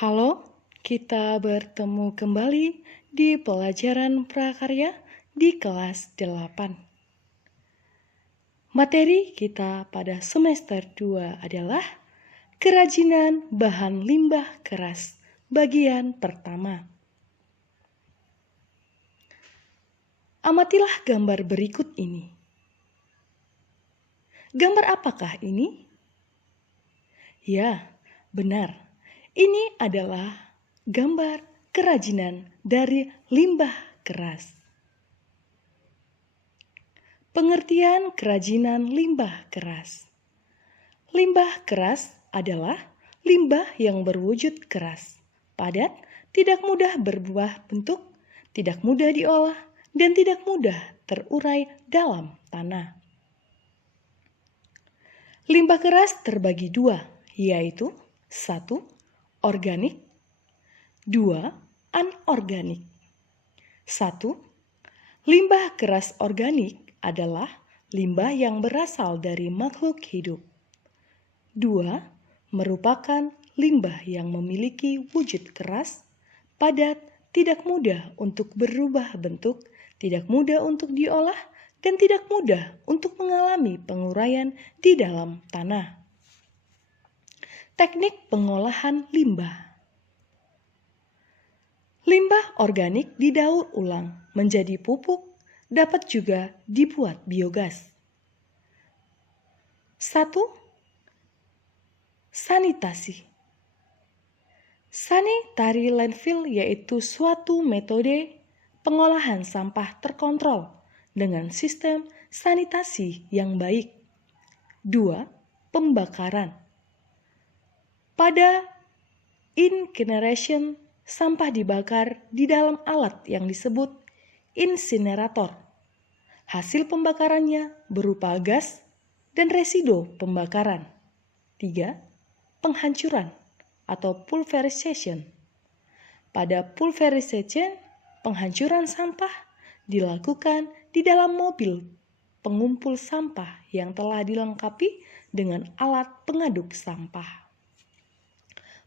Halo, kita bertemu kembali di pelajaran prakarya di kelas 8. Materi kita pada semester 2 adalah kerajinan bahan limbah keras bagian pertama. Amatilah gambar berikut ini. Gambar apakah ini? Ya, benar. Ini adalah gambar kerajinan dari limbah keras. Pengertian kerajinan limbah keras. Limbah keras adalah limbah yang berwujud keras, padat, tidak mudah berubah bentuk, tidak mudah diolah, dan tidak mudah terurai dalam tanah. Limbah keras terbagi dua, yaitu 1. Organik, 2. Anorganik. 1. Limbah keras organik adalah limbah yang berasal dari makhluk hidup. 2. Merupakan limbah yang memiliki wujud keras, padat, tidak mudah untuk berubah bentuk, tidak mudah untuk diolah, dan tidak mudah untuk mengalami penguraian di dalam tanah. Teknik pengolahan limbah. Limbah organik didaur ulang menjadi pupuk, dapat juga dibuat biogas. 1. Sanitasi. Sanitary landfill yaitu suatu metode pengolahan sampah terkontrol dengan sistem sanitasi yang baik. 2. Pembakaran. Pada incineration, sampah dibakar di dalam alat yang disebut insinerator. Hasil pembakarannya berupa gas dan residu pembakaran. 3. Penghancuran atau pulverization. Pada pulverization, penghancuran sampah dilakukan di dalam mobil pengumpul sampah yang telah dilengkapi dengan alat pengaduk sampah.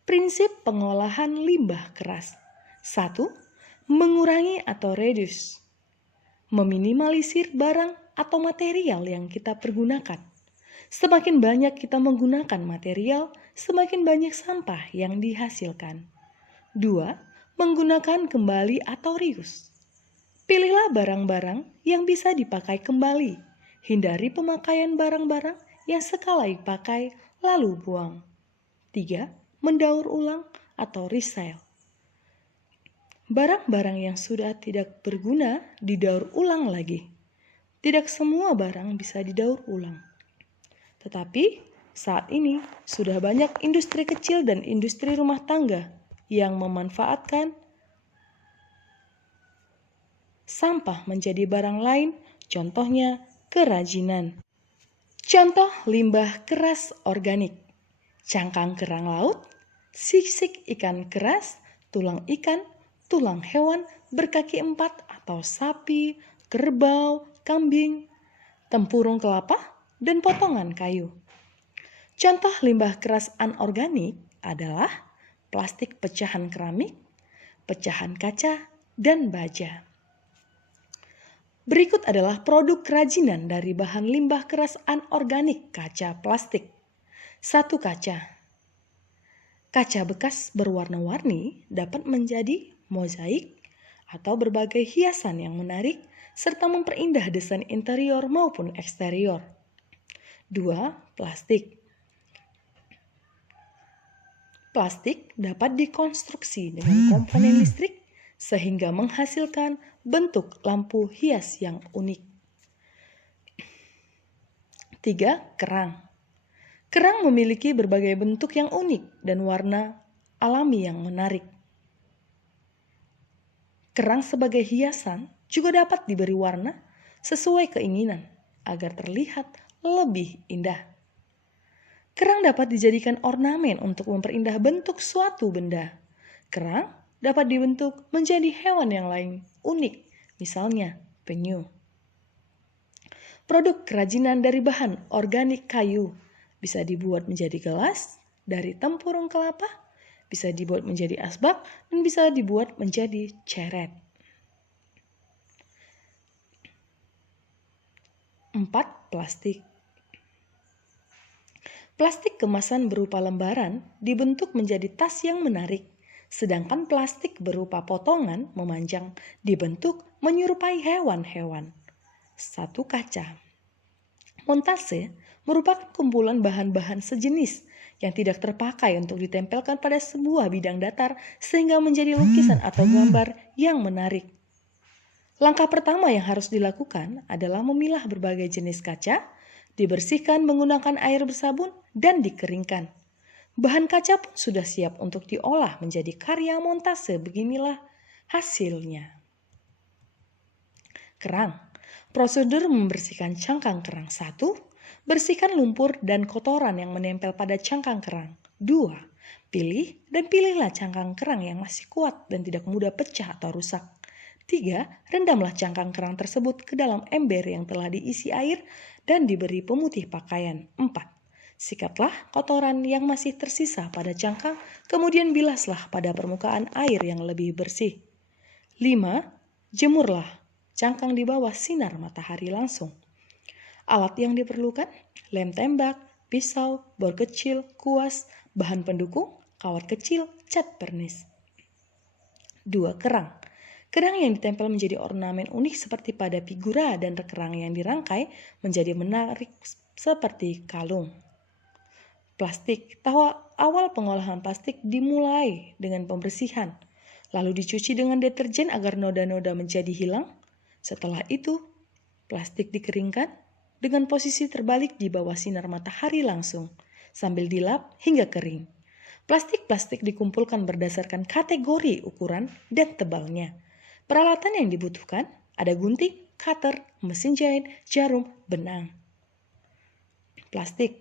Prinsip pengolahan limbah keras. 1. Mengurangi atau reduce. Meminimalisir barang atau material yang kita pergunakan. Semakin banyak kita menggunakan material, semakin banyak sampah yang dihasilkan. 2. Menggunakan kembali atau reuse. Pilihlah barang-barang yang bisa dipakai kembali. Hindari pemakaian barang-barang yang sekali pakai lalu buang. 3. Mendaur ulang atau resale. Barang-barang yang sudah tidak berguna didaur ulang lagi. Tidak semua barang bisa didaur ulang. Tetapi saat ini sudah banyak industri kecil dan industri rumah tangga yang memanfaatkan sampah menjadi barang lain, contohnya kerajinan. Contoh limbah keras organik. Cangkang kerang laut, sisik ikan keras, tulang ikan, tulang hewan berkaki 4 atau sapi, kerbau, kambing, tempurung kelapa, dan potongan kayu. Contoh limbah keras anorganik adalah plastik pecahan keramik, pecahan kaca, dan baja. Berikut adalah produk kerajinan dari bahan limbah keras anorganik kaca plastik. 1. Kaca. Kaca bekas berwarna-warni dapat menjadi mozaik atau berbagai hiasan yang menarik serta memperindah desain interior maupun eksterior. 2. Plastik. Plastik dapat dikonstruksi dengan komponen listrik sehingga menghasilkan bentuk lampu hias yang unik. 3. Kerang. Kerang memiliki berbagai bentuk yang unik dan warna alami yang menarik. Kerang sebagai hiasan juga dapat diberi warna sesuai keinginan agar terlihat lebih indah. Kerang dapat dijadikan ornamen untuk memperindah bentuk suatu benda. Kerang dapat dibentuk menjadi hewan yang lain unik, misalnya penyu. Produk kerajinan dari bahan organik kayu bisa dibuat menjadi gelas dari tempurung kelapa, bisa dibuat menjadi asbak, dan bisa dibuat menjadi ceret. 4. Plastik. Plastik kemasan berupa lembaran dibentuk menjadi tas yang menarik, sedangkan plastik berupa potongan memanjang dibentuk menyerupai hewan-hewan. 1. Kaca. Montase merupakan kumpulan bahan-bahan sejenis yang tidak terpakai untuk ditempelkan pada sebuah bidang datar sehingga menjadi lukisan atau gambar yang menarik. Langkah pertama yang harus dilakukan adalah memilah berbagai jenis kaca, dibersihkan menggunakan air bersabun, dan dikeringkan. Bahan kaca pun sudah siap untuk diolah menjadi karya montase. Beginilah hasilnya. Kerang. Prosedur membersihkan cangkang kerang. 1. Bersihkan lumpur dan kotoran yang menempel pada cangkang kerang. 2. Pilihlah cangkang kerang yang masih kuat dan tidak mudah pecah atau rusak. 3. Rendamlah cangkang kerang tersebut ke dalam ember yang telah diisi air dan diberi pemutih pakaian. 4. Sikatlah kotoran yang masih tersisa pada cangkang, kemudian bilaslah pada permukaan air yang lebih bersih. 5. Jemurlah cangkang di bawah sinar matahari langsung. Alat yang diperlukan: lem tembak, pisau, bor kecil, kuas, bahan pendukung, kawat kecil, cat pernis. 2. Kerang. Kerang yang ditempel menjadi ornamen unik seperti pada figura dan kerang yang dirangkai menjadi menarik seperti kalung. Plastik. Awal pengolahan plastik dimulai dengan pembersihan, lalu dicuci dengan deterjen agar noda-noda menjadi hilang. Setelah itu, plastik dikeringkan dengan posisi terbalik di bawah sinar matahari langsung, sambil dilap hingga kering. Plastik-plastik dikumpulkan berdasarkan kategori ukuran dan tebalnya. Peralatan yang dibutuhkan ada gunting, cutter, mesin jahit, jarum, benang. Plastik.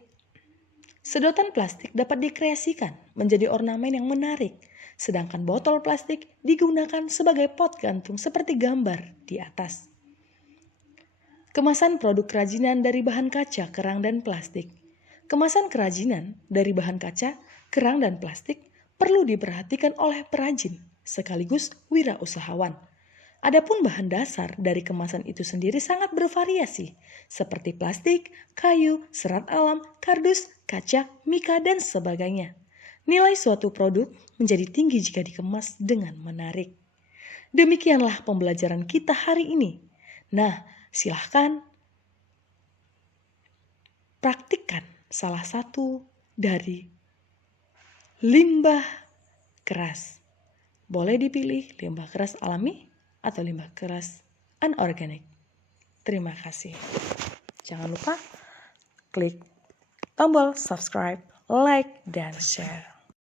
Sedotan plastik dapat dikreasikan menjadi ornamen yang menarik, sedangkan botol plastik digunakan sebagai pot gantung seperti gambar di atas. Kemasan produk kerajinan dari bahan kaca, kerang, dan plastik. Kemasan kerajinan dari bahan kaca, kerang, dan plastik perlu diperhatikan oleh perajin sekaligus wirausahawan. Adapun bahan dasar dari kemasan itu sendiri sangat bervariasi, seperti plastik, kayu, serat alam, kardus, kaca, mika, dan sebagainya. Nilai suatu produk menjadi tinggi jika dikemas dengan menarik. Demikianlah pembelajaran kita hari ini. Nah, silahkan praktikkan salah satu dari limbah keras. Boleh dipilih limbah keras alami atau limbah keras anorganik. Terima kasih. Jangan lupa klik tombol subscribe, like, dan share.